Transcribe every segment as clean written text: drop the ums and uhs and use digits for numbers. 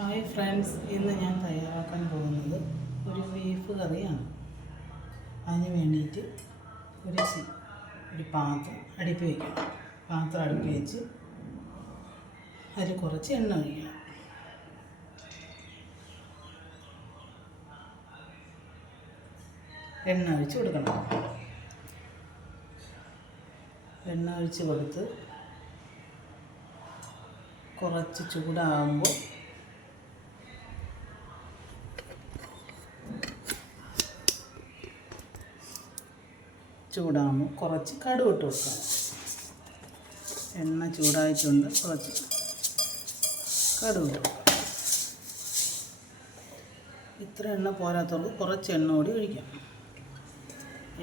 Hi friends, ഇന്ന് ഞാൻ തയ്യാറാക്കാൻ പോകുന്നത് ഒരു ബീഫ് കറിയാണ്. അതിന് വേണ്ടിയിട്ട് ഒരു പാത്രം അടുപ്പി വയ്ക്കണം. പാത്രം അടുപ്പി വെച്ച് അതിൽ കുറച്ച് എണ്ണ ഒഴിക്കണം. എണ്ണ ഒഴിച്ച് കൊടുക്കണം. എണ്ണ ഒഴിച്ച് കൊടുത്ത് കുറച്ച് ചൂടാകുമ്പോൾ കുറച്ച് കടുക് ഇട്ട് കൊടുക്കണം. എണ്ണ ചൂടായിട്ടുണ്ട്, കുറച്ച് കടുക് ഇട്ട് കൊടുക്കണം. ഇത്ര എണ്ണ പോരാത്തുള്ളൂ, കുറച്ച് എണ്ണ കൂടി ഒഴിക്കാം.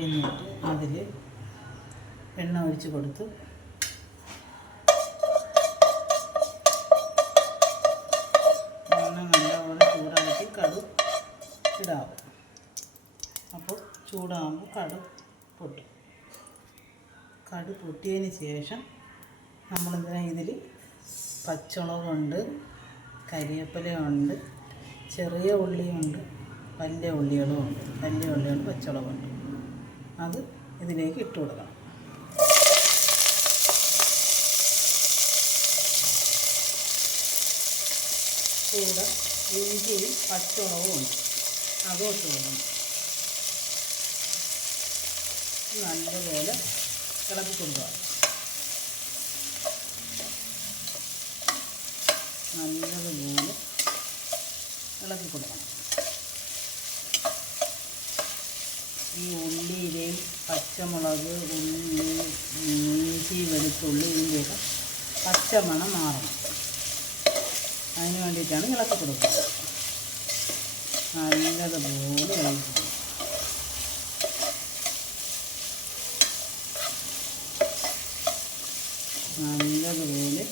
എന്നിട്ട് അതിൽ എണ്ണ ഒഴിച്ച് കൊടുത്ത് എണ്ണ നല്ലപോലെ ചൂടാക്കി കടുക് ഇടാവും. അപ്പോൾ ചൂടാകുമ്പോൾ കടുക് പൊട്ടും. കടുക് പൊട്ടിയതിന് ശേഷം ഇതിൽ പച്ചമുളകുണ്ട്, കരിവേപ്പിലയുണ്ട്, ചെറിയ ഉള്ളിയുണ്ട്, വലിയ ഉള്ളികളുമുണ്ട്. വലിയ ഉള്ളികൾ പച്ചമുളകുണ്ട്. അത് ഇതിലേക്ക് ഇട്ട് കൊടുക്കണം. കൂടെ ഇഞ്ചിയും പച്ചമുളകും ഉണ്ട്, അതും ഇട്ട് കൊടുക്കണം. നല്ലപോലെ ഇളക്കി കൊടുക്കുക. നല്ലതുപോലെ ഇളക്കി കൊടുക്കണം. ഈ ഉള്ളിയിലെയും പച്ചമുളക്, ഇഞ്ചി, വെളുത്തുള്ളി ഇതിൻ്റെയൊക്കെ പച്ചമണം മാറണം. അതിന് വേണ്ടിയിട്ടാണ് ഇളക്കി കൊടുക്കുന്നത്. നല്ലതുപോലെ ഇളക്കി കൊടുക്കുക. നല്ലതുപോലെ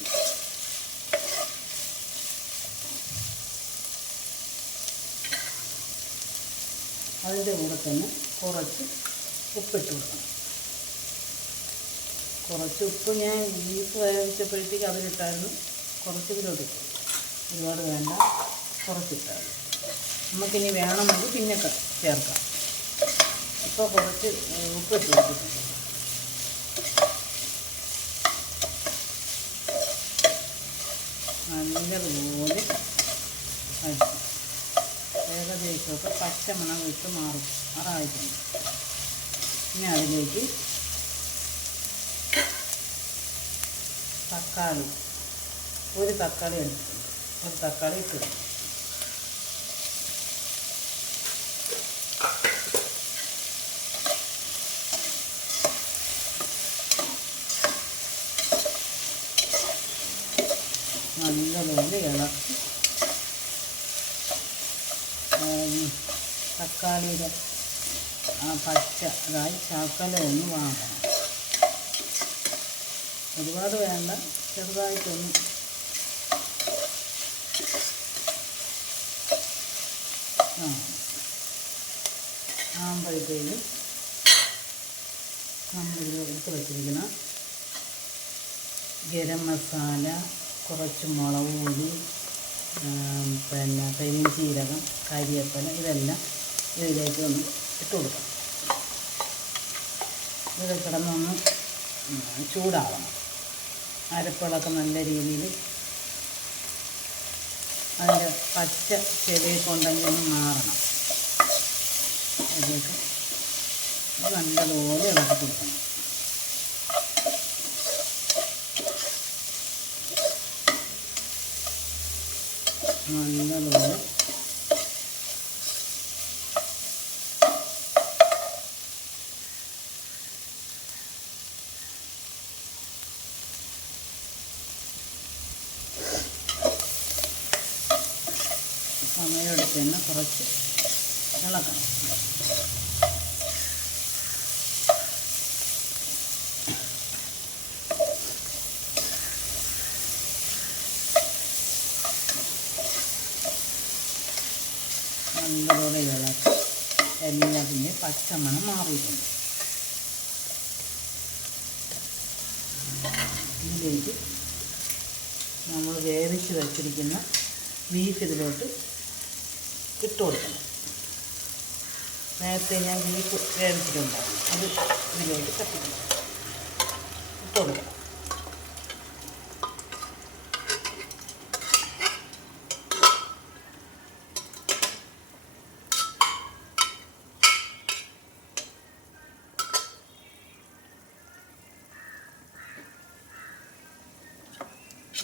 അതിൻ്റെ കൂടെ തന്നെ കുറച്ച് ഉപ്പിട്ട് കൊടുക്കണം. കുറച്ച് ഉപ്പ് ഞാൻ ബീഫ് വേവിച്ചപ്പോഴത്തേക്ക് അതിലിട്ടായിരുന്നു, കുറച്ച് ഇതിലോട്ട് ഒരുപാട് വേണ്ട, കുറച്ചിട്ടായിരുന്നു. നമുക്കിനി വേണമെങ്കിൽ പിന്നെ ചേർക്കാം. ഇപ്പോൾ കുറച്ച് ഉപ്പിട്ട് കൊടുത്തിട്ടുണ്ട്. നല്ലതുപോലെ ഏകദേശമൊക്കെ പച്ചമണം വിട്ട് മാറായിട്ടുണ്ട്. ഇനി അതിലേക്ക് ഒരു തക്കാളി എടുത്തിട്ടുണ്ട്. ഒരു തക്കാളി ഇട്ട് നല്ലപോലെ ഇളക്കി തക്കാളിയുടെ ആ പച്ച അതായത് ശകല ഒന്ന് വാങ്ങണം. ഒരുപാട് വേണ്ട, ചെറുതായിട്ടൊന്ന് ആകുമ്പോഴത്തേക്കും നമ്മളിത് എടുത്ത് വച്ചിരിക്കുന്ന ഗരം മസാല, കുറച്ച് മുളക് പൊടി, പിന്നെ പെരുംജീരകം, കരിവേപ്പില ഇതെല്ലാം ഇതിലേക്ക് ഒന്ന് ഇട്ട് കൊടുക്കണം. ഇത് കിടന്നൊന്ന് ചൂടാവണം. അരപ്പുകളൊക്കെ നല്ല രീതിയിൽ അതിൻ്റെ പച്ച ചെവിയൊക്കെ ഉണ്ടെങ്കിൽ ഒന്ന് മാറണം. ഇതിലേക്ക് നല്ലതുപോലെ ഇളക്കി കൊടുക്കണം. നല്ലതുപോലെ സമയമെടുത്ത് തന്നെ കുറച്ച് ഇളക്കണം. നല്ലപോലെ ഇളക്കി എല്ലാത്തിൻ്റെ പച്ചമണം മാറിയിട്ടുണ്ട്. ഇതിലേക്ക് നമ്മൾ വേവിച്ച് വച്ചിരിക്കുന്ന ബീഫ് ഇതിലോട്ട് ഇട്ട് കൊടുക്കണം. നേരത്തെ ഞാൻ ബീഫ് വേവിച്ചിട്ടുണ്ടാകും, അത് ഇതിലോട്ട് കത്തിക്കണം, ഇട്ട് കൊടുക്കണം.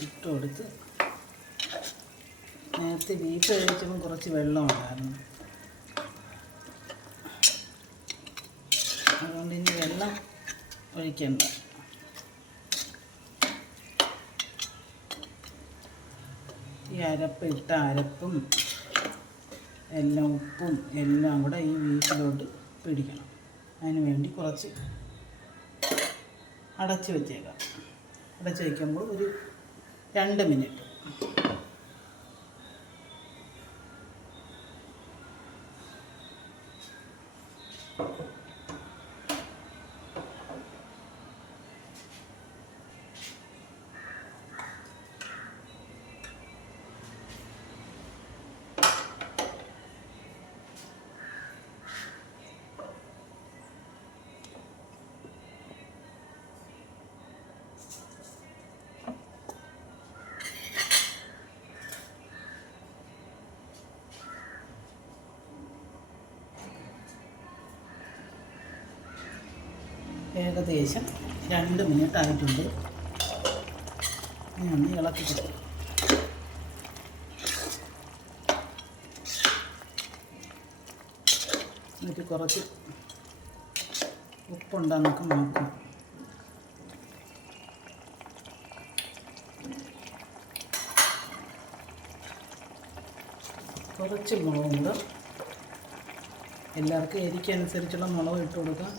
ഇട്ട് കൊടുത്ത് നേരത്തെ ബീഫ് കഴിച്ചപ്പോൾ കുറച്ച് വെള്ളം ഉണ്ടായിരുന്നു, അതുകൊണ്ട് ഇനി വെള്ളം ഒഴിക്കണ്ട. ഈ അരപ്പും എല്ലാം ഉപ്പും എല്ലാം കൂടെ ഈ ബീഫിലോട്ട് പിടിക്കണം. അതിന് വേണ്ടി കുറച്ച് അടച്ച് വെച്ചേക്കാം. അടച്ച് വയ്ക്കുമ്പോൾ ഒരു 2 മിനിറ്റ്. ഏകദേശം 2 മിനിറ്റ് ആയിട്ടുണ്ട്. ഇനി ഒന്ന് ഇളക്കി കൊടുക്കും. എന്നിട്ട് കുറച്ച് ഉപ്പുണ്ടെന്നൊക്കെ നോക്കും. കുറച്ച് മുളകും കൂടെ, എല്ലാവർക്കും എരിക്കനുസരിച്ചുള്ള മുളക് ഇട്ട് കൊടുക്കാം.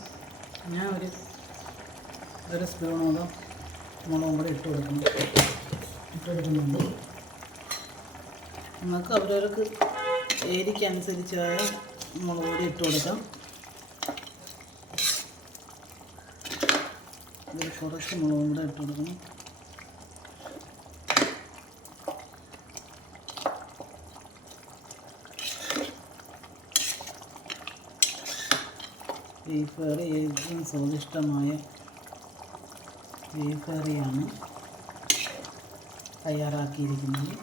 ഞാൻ ഒരു സ്പൂണോളം മുളകും കൂടെ ഇട്ടെടുക്കുന്നുണ്ട്. നിങ്ങൾക്ക് അവരവർക്ക് എരിക്കനുസരിച്ചായ മുളക് പൊടി ഇട്ട് കൊടുക്കാം. ഇതിൽ കുറച്ച് മുളകും കൂടെ ഇട്ട് കൊടുക്കണം. ബീഫ് കറി ഏറ്റവും സ്വാദിഷ്ടമായ ബീഫ് കറിയാണ് തയ്യാറാക്കിയിരിക്കുന്നത്.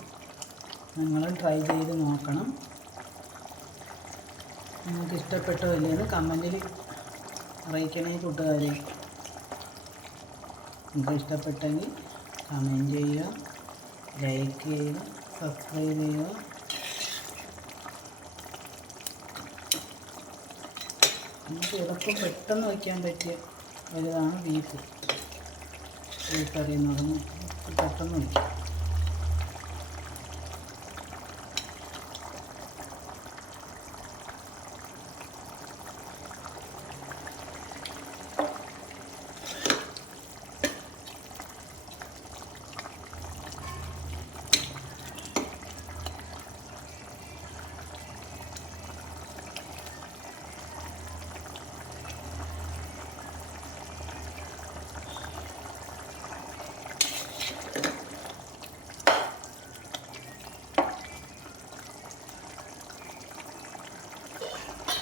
നിങ്ങൾ ട്രൈ ചെയ്ത് നോക്കണം. നിങ്ങൾക്ക് ഇഷ്ടപ്പെട്ടോ ഇല്ലെന്ന് കമൻറ്റിൽ അറിയിക്കണേ കൂട്ടുകാരെ. നിങ്ങൾക്ക് ഇഷ്ടപ്പെട്ടെങ്കിൽ കമൻറ്റ് ചെയ്യുക, ലൈക്ക് ചെയ്യുക, സബ്സ്ക്രൈബ് ചെയ്യുക. നമുക്ക് എളുപ്പം പെട്ടെന്ന് വയ്ക്കാൻ പറ്റിയ ഒരിതാണ് ബീഫ് കറി എന്ന് പറഞ്ഞാൽ. പെട്ടെന്ന് വയ്ക്കും.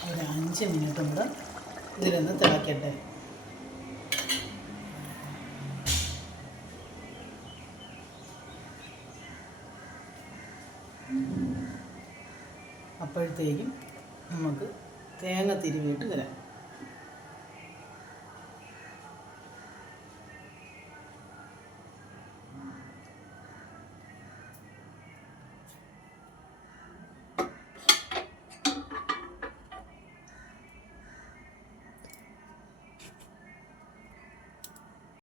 ഒരു 5 മിനിറ്റ് കൂടെ ഇതിലൊന്ന് തിളക്കട്ടെ. അപ്പോഴത്തേക്കും നമുക്ക് തേങ്ങ തിരുവിയിട്ട് തരാം.